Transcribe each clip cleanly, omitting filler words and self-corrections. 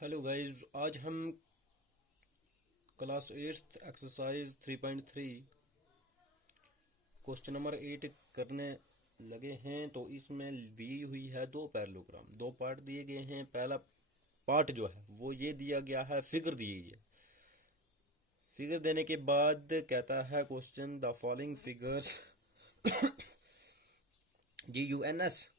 Hello guys, आज हम class 8 exercise 3.3 question number 8 करने लगे हैं। तो इसमें दी हुई है दो पैरेललोग्राम, दो पार्ट दिए गए हैं। पहला पार्ट जो है वो ये दिया गया है, फिगर दी गई है। फिगर देने के बाद कहता है question the following figures GUNS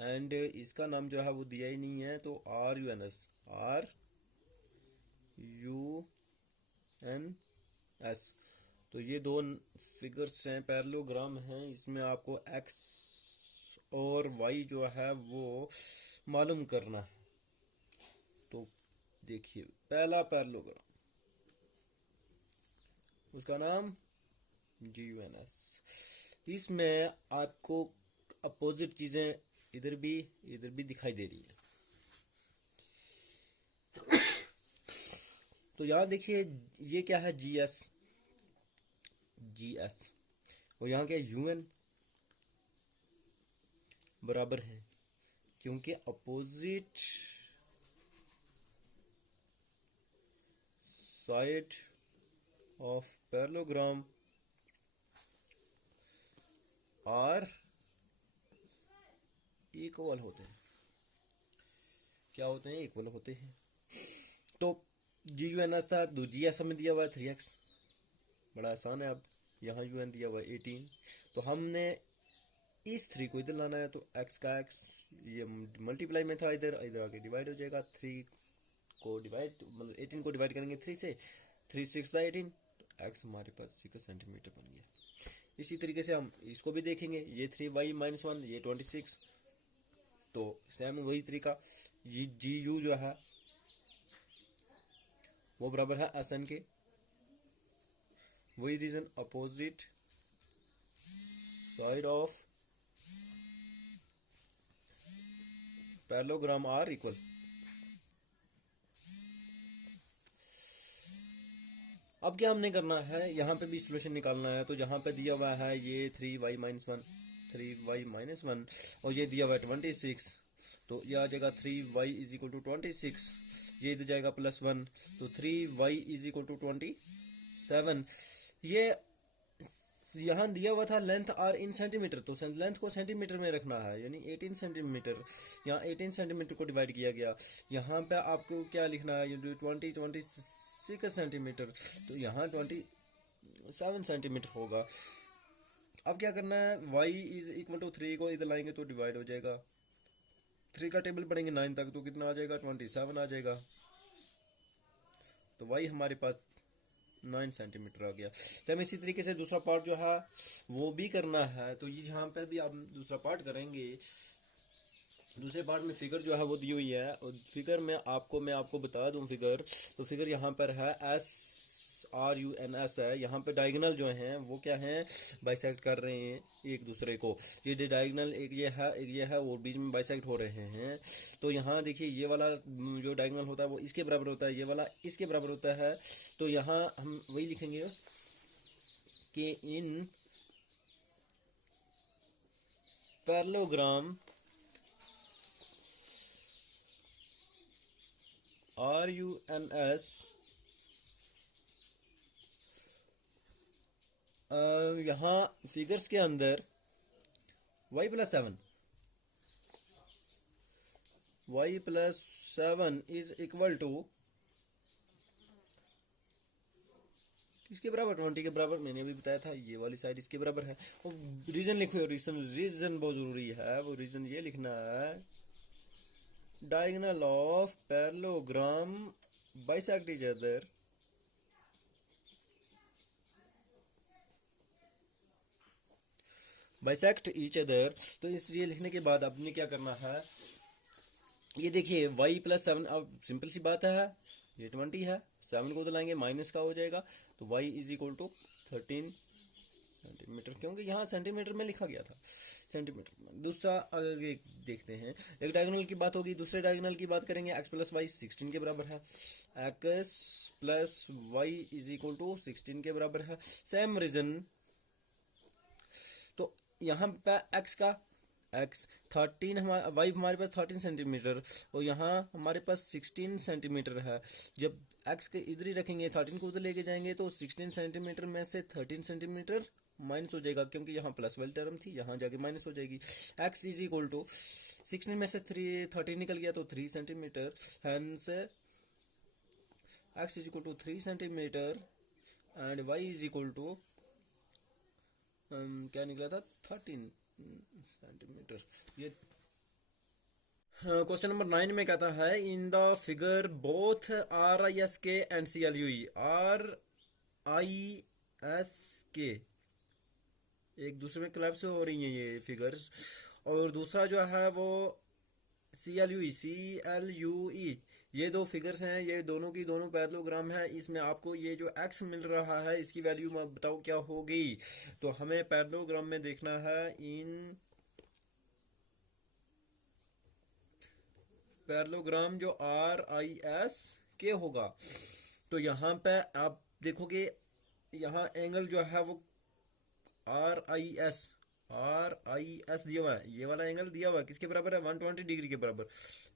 and इसका नाम जो है वो दिया ही नहीं है, तो RUNS RUNS। तो ये दो फिगर्स हैं, पैरेललोग्राम हैं। इसमें आपको एक्स और वाई जो है वो मालूम करना है। तो देखिए, पहला पैरेललोग्राम, उसका नाम GUNS। इसमें आपको अपोजिट चीजें इधर भी दिखाई दे रही है। तो यहाँ देखिए, ये क्या है, GS और यहाँ क्या UN बराबर है, क्योंकि opposite side of parallelogram are equal होते हैं। क्या होते हैं? इक्वल होते हैं। तो GUNS था, तो GS में दिया हुआ है 3x, बड़ा आसान है। अब यहाँ UN दिया हुआ है 18, तो हमने इस 3 को इधर लाना है। तो x का x ये मल्टीप्लाई में था, इधर इधर आके डिवाइड हो जाएगा। 3 को डिवाइड मतलब 18 को डिवाइड करेंगे 3 से, 3 6 18, तो x हमारे पास 6 सेंटीमीटर बन गया। इसी तरीके से हम इसको भी देखेंगे। ये 3y-1, ये 26, तो सेम वही तरीका। ये GU जो है वो बराबर है SN के। वही reason, opposite side of parallelogram are equal. अब क्या हमने करना है, यहाँ पे भी सॉल्यूशन निकालना है। तो यहाँ पे दिया हुआ है ये 3y-1 और ये दिया हुआ है 26, तो ये आ जाएगा 3y इज इक्वल टू 26। ये इधर जाएगा +1, तो 3y इज इक्वल टू 27। ये यहाँ दिया हुआ था लेंथ आर इन सेंटीमीटर, तो लेंथ को सेंटीमीटर में रखना है, यानी 18 सेंटीमीटर। यहाँ 18 सेंटीमीटर को डिवाइड किया गया। यहाँ पे आपको क्या लिखना है, 26 सेंटीमीटर, तो यहाँ 27 सेंटीमीटर होगा। अब क्या करना है, y इज इक्वल टू 3 को इधर लाएंगे तो डिवाइड हो जाएगा। 3 का टेबल पढ़ेंगे 9 तक, तो कितना आ जाएगा, 27 आ जाएगा। तो y हमारे पास 9 सेंटीमीटर आ गया। सेम इसी तरीके से दूसरा पार्ट जो है वो भी करना है। तो यहाँ पर भी आप दूसरा पार्ट करेंगे। दूसरे पार्ट में फिगर जो है वो दी हुई है, और फिगर में मैं आपको बता दूं फिगर। तो फिगर यहाँ पर है SRUNS है। यहाँ पे डायगोनल जो हैं वो क्या हैं, बाइसेक्ट कर रहे हैं एक दूसरे को। ये डायगोनल एक ये है और बीच में बाइसेक्ट हो रहे हैं। तो यहाँ देखिए, ये वाला जो डायगोनल होता है वो इसके बराबर होता है, ये वाला इसके बराबर होता है। तो यहाँ हम वही लिखेंगे कि इन पैरेललोग्राम RUNS यहाँ फिगर्स के अंदर y+7 इज इक्वल टू इसके बराबर, 20 के बराबर। मैंने अभी बताया था ये वाली साइड इसके बराबर है। और रीजन लिखो, रीजन बहुत जरूरी है। वो रीजन ये लिखना है, diagonal of parallelogram bisect each other तो इसलिए लिखने के बाद आपने क्या करना है, ये देखिए y+7। अब सिंपल सी बात है, ये 20 है, 7 को तो लाएंगे माइनस का हो जाएगा। तो y is equal to 13 centimetre, क्योंकि यहाँ सेंटीमीटर में लिखा गया था, सेंटीमीटर में। दूसरा आगे देखते हैं। एक डायगोनल की बात होगी, दूसरे डायगोनल की बात करेंगे। x+y 16 के बराबर है, x+y इज इक्वल टू 16 के बराबर है। सेम रीजन, तो यहाँ पे x का एक्स 13 हमारा वाई हमारे पास 13 सेंटीमीटर और यहाँ हमारे पास 16 सेंटीमीटर है। जब एक्स के इधर ही रखेंगे 13 को उधर लेके जाएंगे तो 16 सेंटीमीटर में से 13 सेंटीमीटर माइनस हो जाएगा, क्योंकि यहाँ प्लस वाली टर्म थी, यहाँ जाके माइनस हो जाएगी। एक्स इज इक्वल टू 16 में से 13 निकल गया तो 3 centimetre, hence x is equal to 3 centimetre and y is equal to क्या निकला था 13 सेंटीमीटर। ये क्वेश्चन नंबर 9 में कहता है in the figure both R I S K and C L U E, R I S K एक दूसरे में कोलैप्स हो रही हैं ये फिगर्स, और दूसरा जो है वो सी एल यू ई, ये दो फिगर्स हैं, ये दोनों की दोनों पैरेललोग्राम है। इसमें आपको ये जो एक्स मिल रहा है इसकी वैल्यू बताओ क्या होगी। तो हमें पैरेललोग्राम में देखना है इन पैरेललोग्राम जो आर आई एस के होगा। तो यहाँ पे आप देखोगे यहाँ एंगल जो है वो आर आई एस दिया हुआ है, ये वाला एंगल दिया हुआ है किसके बराबर है 120 डिग्री के बराबर।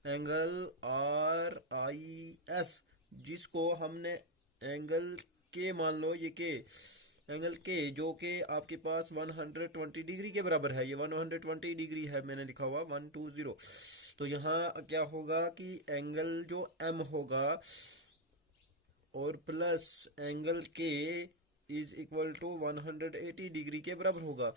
एंगल आर आई एस जिसको हमने एंगल के मान लो, ये के एंगल के जो कि आपके पास 120 डिग्री के बराबर है, ये 120 डिग्री है मैंने लिखा हुआ 120। तो यहाँ क्या होगा कि एंगल जो एम होगा और प्लस एंगल के इज इक्वल टू 180 डिग्री के बराबर होगा।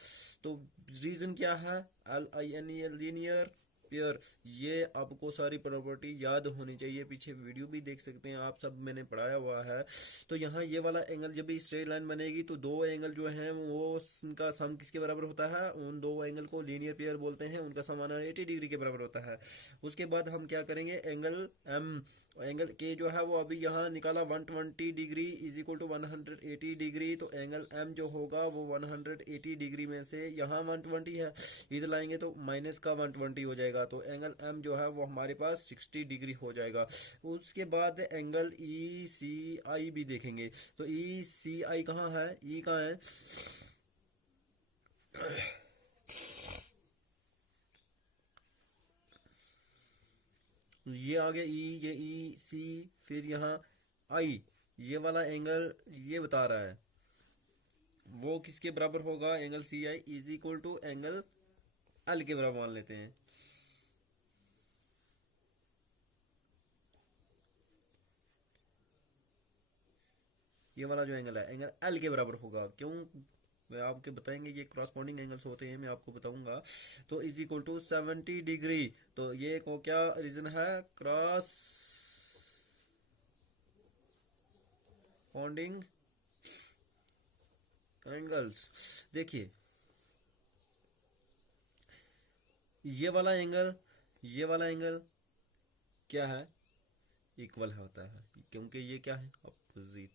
तो रीजन क्या है, LINER लीनियर पेयर। ये आपको सारी प्रॉपर्टी याद होनी चाहिए, पीछे वीडियो भी देख सकते हैं आप, सब मैंने पढ़ाया हुआ है। तो यहाँ ये वाला एंगल जब भी स्ट्रेट लाइन बनेगी तो दो एंगल जो हैं वो उनका सम किसके बराबर होता है, उन दो एंगल को लीनियर पेयर बोलते हैं, उनका सम 180 डिग्री के बराबर होता है। उसके बाद हम क्या करेंगे, एंगल के जो है वो अभी यहाँ निकाला 120 degree is equal to 180 degree. तो एंगल एम जो होगा वो 180 डिग्री में से यहाँ 120 है, इधर लाएंगे तो माइनस का 120 हो जाएगा। तो एंगल एम जो है वो हमारे पास 60 डिग्री हो जाएगा। उसके बाद एंगल ई सी आई भी देखेंगे। तो ई सी आई कहाँ है, ई कहाँ है, ये आ गया ई, ये ई सी, फिर यहाँ आई, ये वाला एंगल ये बता रहा है वो किसके बराबर होगा, angle C I is equal to angle L के बराबर मान लेते हैं। ये वाला जो एंगल है एंगल एल के बराबर होगा, क्यों मैं आपके बताएंगे, ये क्रॉसपोंडिंग एंगल्स होते हैं, मैं आपको बताऊंगा। तो इज इक्वल टू 70 डिग्री। तो ये को क्या रीजन है, क्रॉस पॉन्डिंग एंगल्स। देखिए ये वाला एंगल क्या है, इक्वल होता है, क्योंकि ये क्या है अपोजिट।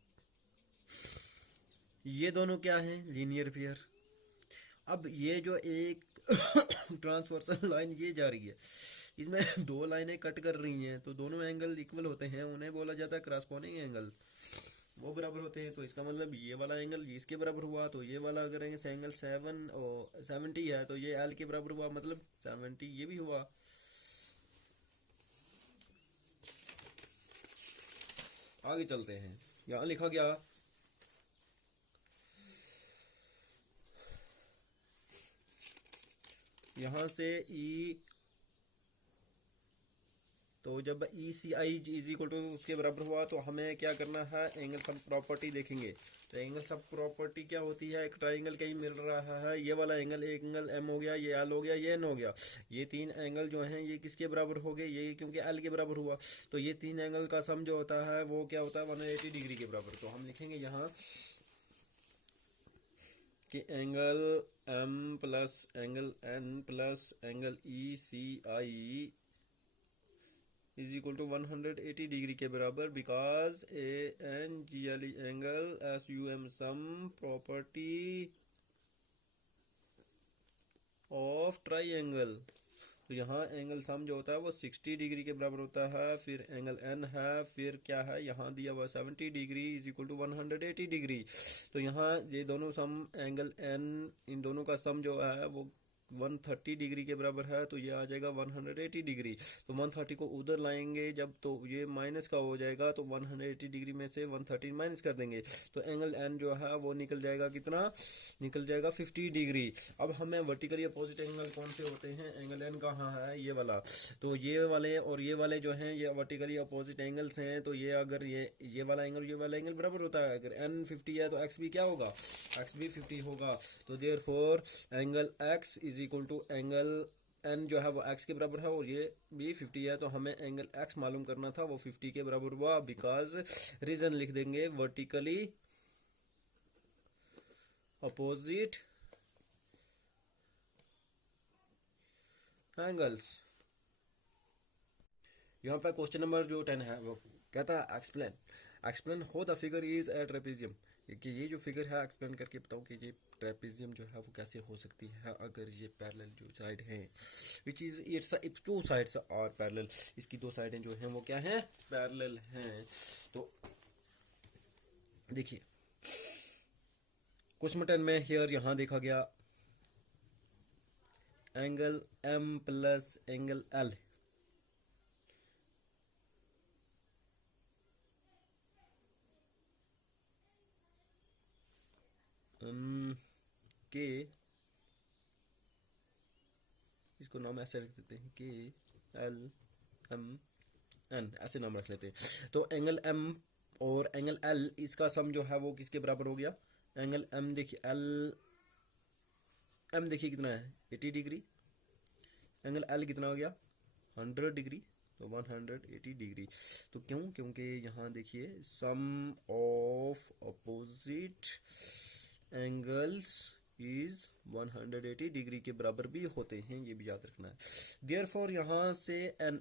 ये दोनों क्या है, लीनियर पेयर। अब ये जो एक ट्रांसवर्सल लाइन ये जा रही है, इसमें दो लाइनें कट कर रही हैं, तो दोनों एंगल इक्वल होते हैं, उन्हें बोला जाता है क्रॉसपोंडिंग एंगल, वो बराबर होते हैं। तो इसका मतलब ये वाला एंगल इसके बराबर हुआ, तो ये वाला अगर एंगल 70 है तो ये एल के बराबर हुआ, मतलब 70 ये भी हुआ। आगे चलते हैं, यहाँ लिखा गया यहाँ से ई, तो जब ई C I is equal to उसके बराबर हुआ तो हमें क्या करना है, एंगल सब प्रॉपर्टी देखेंगे। तो एंगल सब प्रॉपर्टी क्या होती है, एक ट्राइंगल कहीं मिल रहा है, ये वाला एंगल एक एंगल एम हो गया, ये एल हो गया, ये एन हो गया। ये तीन एंगल जो हैं ये किसके बराबर हो गए, ये क्योंकि एल के बराबर हुआ। तो ये तीन एंगल का सम जो होता है वो क्या होता है 180 डिग्री के बराबर। तो हम लिखेंगे यहाँ कि angle M plus angle N plus angle E C I is equal to 180 degree के बराबर, because A N G L angle S U M sum property of triangle. तो यहाँ एंगल सम जो होता है वो 60 डिग्री के बराबर होता है। फिर एंगल एन है, फिर क्या है यहाँ दिया हुआ 70 degree is equal to 180 degree. तो यहाँ ये दोनों सम एंगल एन, इन दोनों का सम जो है वो 130 डिग्री के बराबर है तो ये आ जाएगा 180 डिग्री। तो 130 को उधर लाएंगे जब तो ये माइनस का हो जाएगा, तो 180 डिग्री में से 130 माइनस कर देंगे तो एंगल एन जो है वो निकल जाएगा कितना, निकल जाएगा 50 डिग्री। अब हमें वर्टिकली अपोजिट एंगल कौन से होते हैं, एंगल एन कहाँ है, ये वाला। तो ये वाले और ये वाले जो हैं ये वर्टिकली अपोजिट एंगल्स हैं। तो ये अगर ये वाला एंगल बराबर होता है, अगर एन 50 है तो एक्स भी क्या होगा, एक्स भी 50 होगा। तो therefore angle x is equal to angle N जो है वो एक्स के बराबर है और ये भी 50 है। तो हमें एंगल एक्स मालूम करना था, वो 50 के बराबर हुआ। बिकॉज रीजन लिख देंगे वर्टिकली अपोजिट एंगल्स। यहाँ पे क्वेश्चन नंबर जो 10 है वो कहता है एक्सप्लेन हो the figure is a trapezium, कि ये जो फिगर है एक्सप्लेन करके बताओ कि ये ट्रेपेजियम जो है वो कैसे हो सकती है अगर ये पैरेलल जो साइड है, which is its two sides are parallel, इसकी दो साइडें जो हैं वो क्या हैं, पैरेलल हैं। तो देखिए क्वेश्चन 10 में हियर यहाँ देखा गया angle M plus angle L के, इसको नाम ऐसे रख देते हैं के एल एम एन, ऐसे नाम रख लेते हैं। तो एंगल एम और एंगल एल इसका सम जो है वो किसके बराबर हो गया, एंगल एम देखिए एम देखिए कितना है 80 डिग्री, एंगल एल कितना हो गया 100 डिग्री, तो 180 डिग्री। तो क्यों, क्योंकि यहाँ देखिए sum of opposite angles is 180 degree के बराबर भी होते हैं, ये भी याद रखना है। देयरफॉर यहां से एन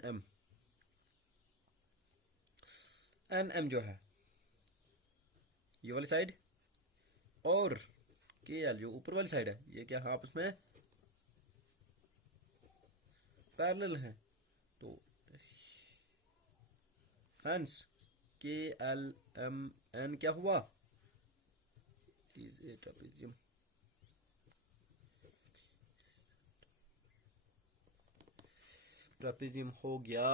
एम जो है ये वाली साइड और के एल जो ऊपर वाली साइड है ये क्या है आपस में पैरेलल है। तो हेंस के एल एम एन क्या हुआ, इज ए ट्रेपेजियम। ट्रेपेजियम हो गया।